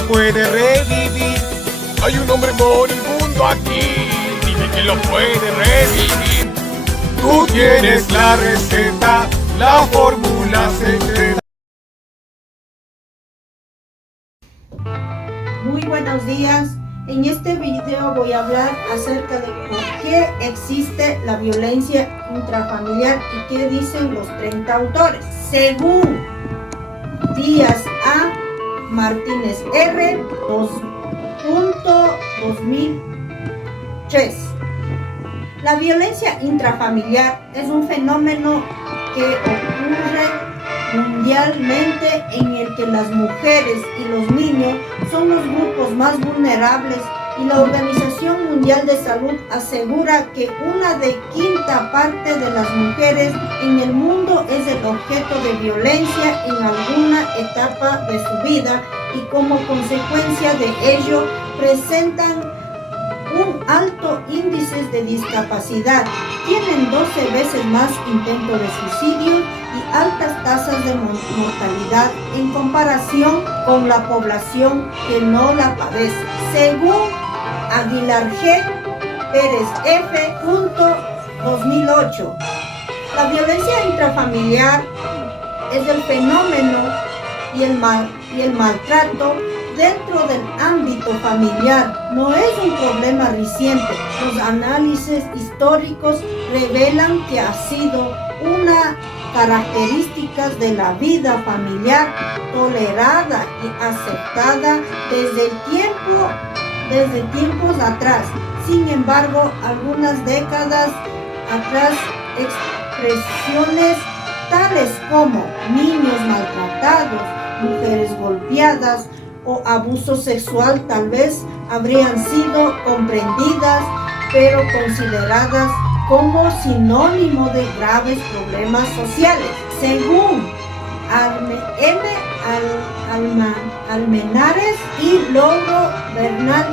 lo puede revivir. Hay un hombre moribundo aquí, dime que lo puede revivir. Tú tienes la receta, la fórmula secreta. Muy buenos días. En este video voy a hablar acerca de por qué existe la violencia intrafamiliar y qué dicen los 30 autores. Según Díaz A. Martínez R. 2003. La violencia intrafamiliar es un fenómeno que ocurre mundialmente en el que las mujeres y los niños son los grupos más vulnerables, y la Organización Mundial de Salud asegura que una de quinta parte de las mujeres en el mundo es el objeto de violencia en alguna etapa de su vida, y como consecuencia de ello presentan un alto índice de discapacidad, tienen 12 veces más intentos de suicidio y altas tasas de mortalidad en comparación con la población que no la padece. Según Aguilar G. Pérez F. 2008, la violencia intrafamiliar es el fenómeno y el maltrato dentro del ámbito familiar. No es un problema reciente. Los análisis históricos revelan que ha sido una característica de la vida familiar tolerada y aceptada desde tiempos atrás. Sin embargo, algunas décadas atrás, expresiones tales como niños maltratados, mujeres golpeadas o abuso sexual tal vez habrían sido comprendidas, pero consideradas como sinónimo de graves problemas sociales. Según Almenares y Longo Bernal,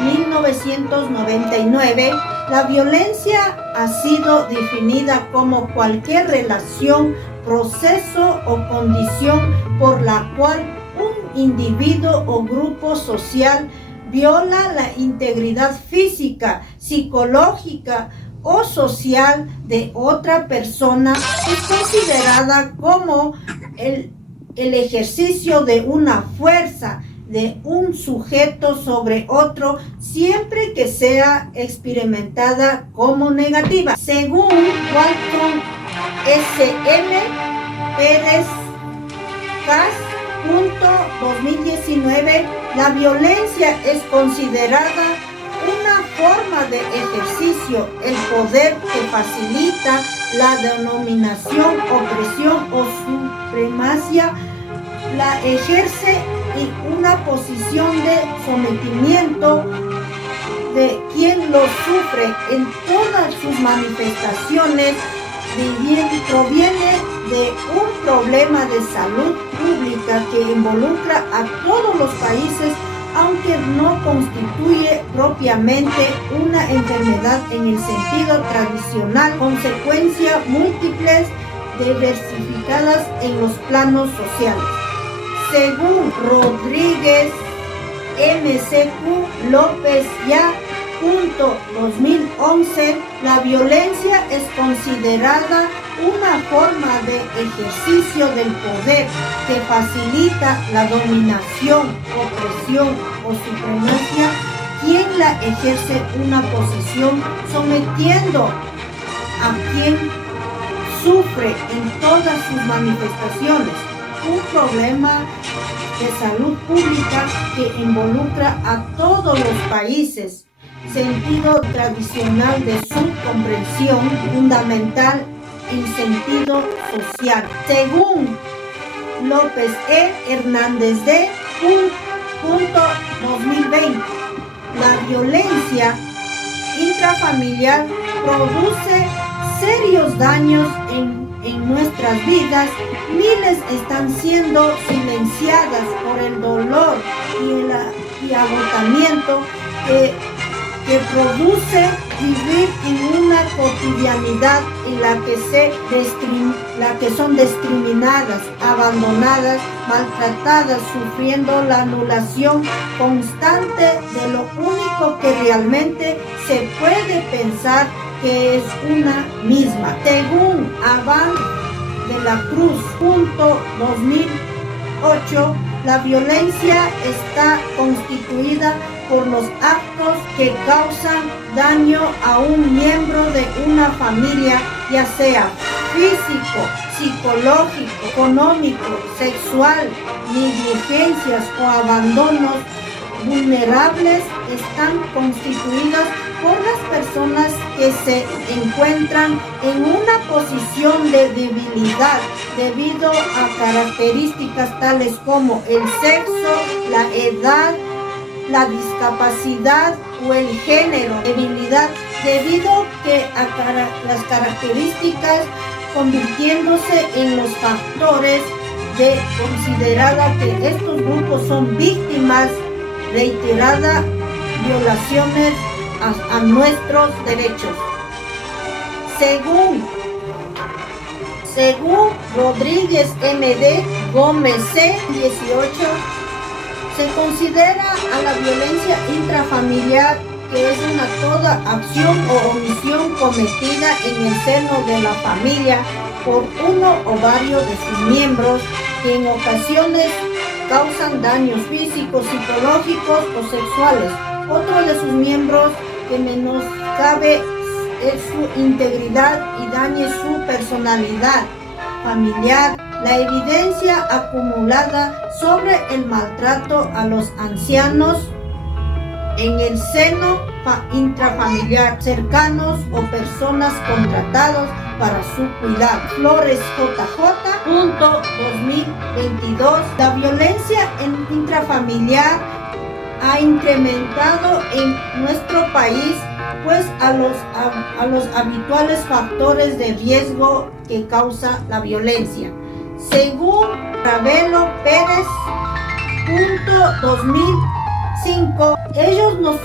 1999, la violencia ha sido definida como cualquier relación, proceso o condición por la cual un individuo o grupo social viola la integridad física, psicológica o social de otra persona. Es considerada como el ejercicio de una fuerza de un sujeto sobre otro, siempre que sea experimentada como negativa. Según Walton S.M. Pérez Cas. 2019, la violencia es considerada una forma de ejercicio, el poder que facilita la denominación, opresión o supremacía, la ejerce y una posición de sometimiento de quien lo sufre en todas sus manifestaciones. Proviene de un problema de salud pública que involucra a todos los países, aunque no constituye propiamente una enfermedad en el sentido tradicional, consecuencias múltiples diversificadas en los planos sociales. Según Rodríguez M.C.Q. López Ya. 2011, la violencia es considerada una forma de ejercicio del poder que facilita la dominación, opresión o supremacía, quien la ejerce una posición sometiendo a quien sufre en todas sus manifestaciones. Un problema de salud pública que involucra a todos los países. Sentido tradicional de su comprensión fundamental en sentido social. Según López E. Hernández D. 2020, la violencia intrafamiliar produce serios daños en nuestras vidas. Miles están siendo silenciadas por el dolor y agotamiento que que produce vivir en una cotidianidad en la que son discriminadas, abandonadas, maltratadas, sufriendo la anulación constante de lo único que realmente se puede pensar que es una misma. Según Avan de la Cruz, punto 2008, la violencia está constituida por los actos que causan daño a un miembro de una familia, ya sea físico, psicológico, económico, sexual, negligencias o abandonos vulnerables, están constituidos por las personas que se encuentran en una posición de debilidad debido a características tales como el sexo, la edad, la discapacidad o el género. Debilidad debido a las características convirtiéndose en los factores de considerada que estos grupos son víctimas reiteradas violaciones a nuestros derechos. Según Rodríguez M.D. Gómez C. 18, se considera a la violencia intrafamiliar que es una toda acción o omisión cometida en el seno de la familia por uno o varios de sus miembros que en ocasiones causan daños físicos, psicológicos o sexuales. Otro de sus miembros que menoscabe es su integridad y dañe su personalidad familiar. La evidencia acumulada sobre el maltrato a los ancianos en el seno intrafamiliar, cercanos o personas contratados para su cuidado. Flores JJ, punto 2022. La violencia intrafamiliar ha incrementado en nuestro país pues a los habituales factores de riesgo que causa la violencia. Según Ravelo Pérez, punto 2005, ellos nos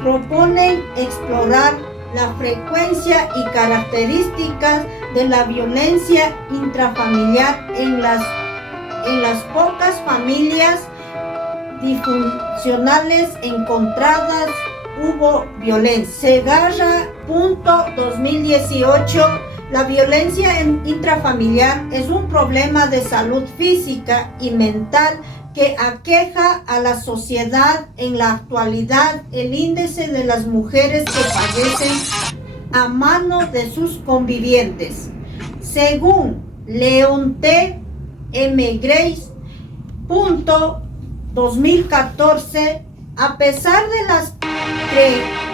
proponen explorar la frecuencia y características de la violencia intrafamiliar en las pocas familias disfuncionales encontradas hubo violencia. Segarra, punto 2018, la violencia intrafamiliar es un problema de salud física y mental que aqueja a la sociedad en la actualidad. El índice de las mujeres que fallecen a manos de sus convivientes. Según Leon T. M. Grace, punto 2014, a pesar de las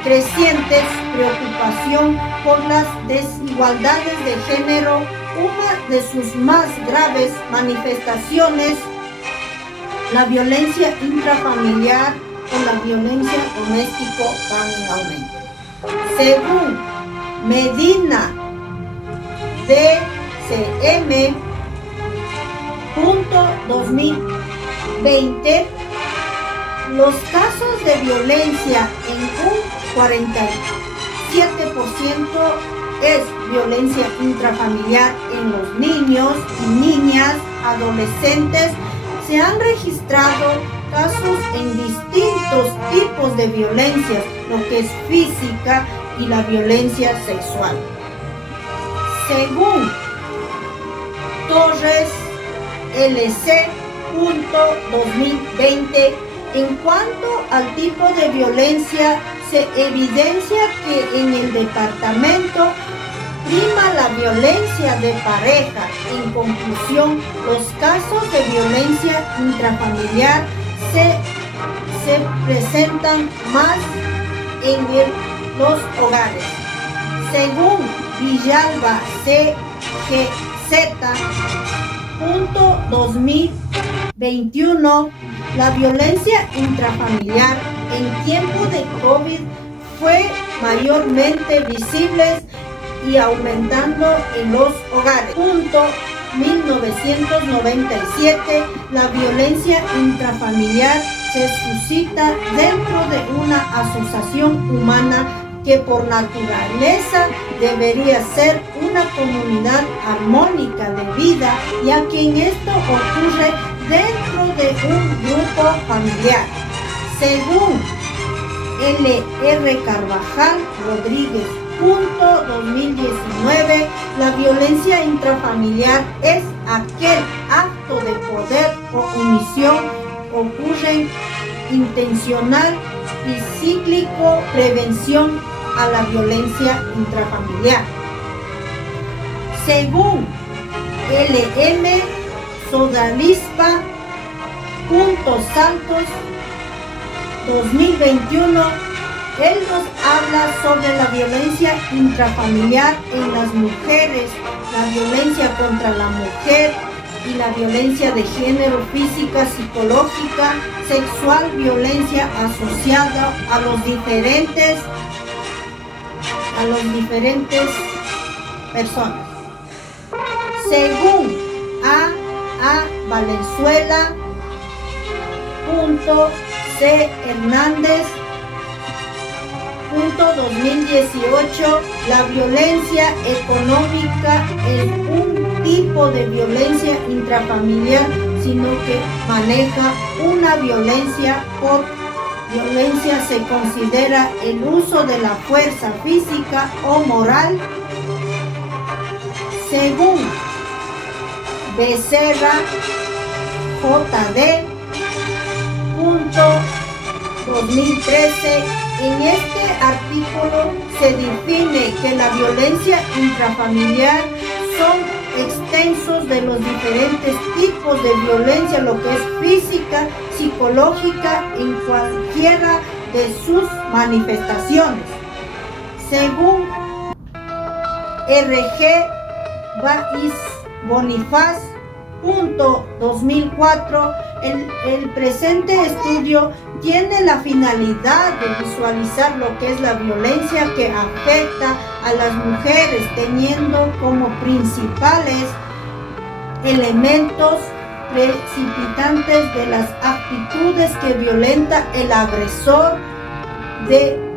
crecientes preocupación por las desigualdades de género, una de sus más graves manifestaciones, la violencia intrafamiliar o la violencia doméstico, van en aumento. Según Medina DCM, punto 2020, los casos de violencia en un 47% es violencia intrafamiliar en los niños y niñas, adolescentes. Se han registrado casos en distintos tipos de violencia, lo que es física y la violencia sexual. Según Torres LC, punto 2020, en cuanto al tipo de violencia, se evidencia que en el departamento prima la violencia de pareja. En conclusión, los casos de violencia intrafamiliar se presentan más en los hogares. Según Villalba CGZ, punto 2021, la violencia intrafamiliar en tiempo de COVID fue mayormente visible y aumentando en los hogares. Punto 1997, la violencia intrafamiliar se suscita dentro de una asociación humana que por naturaleza debería ser una comunidad armónica de vida, ya que en esto ocurre dentro de un grupo familiar. Según L.R. Carvajal Rodríguez, 2019, la violencia intrafamiliar es aquel acto de poder o omisión ocurre intencional y cíclico prevención a la violencia intrafamiliar. Según L.M. Sodalispa, Santos, 2021, él nos habla sobre la violencia intrafamiliar en las mujeres, la violencia contra la mujer y la violencia de género, física, psicológica, sexual, violencia asociada a los diferentes personas. Según A. Valenzuela, C. Hernández, 2018, la violencia económica es un tipo de violencia intrafamiliar, sino que maneja una violencia. Por violencia se considera el uso de la fuerza física o moral. Según Becerra, J.D., 2013, en este artículo se define que la violencia intrafamiliar son extensos de los diferentes tipos de violencia, lo que es física, psicológica, en cualquiera de sus manifestaciones. Según R.G. Bonifaz, 2004, el presente estudio tiene la finalidad de visualizar lo que es la violencia que afecta a las mujeres, teniendo como principales elementos precipitantes de las actitudes que violenta el agresor de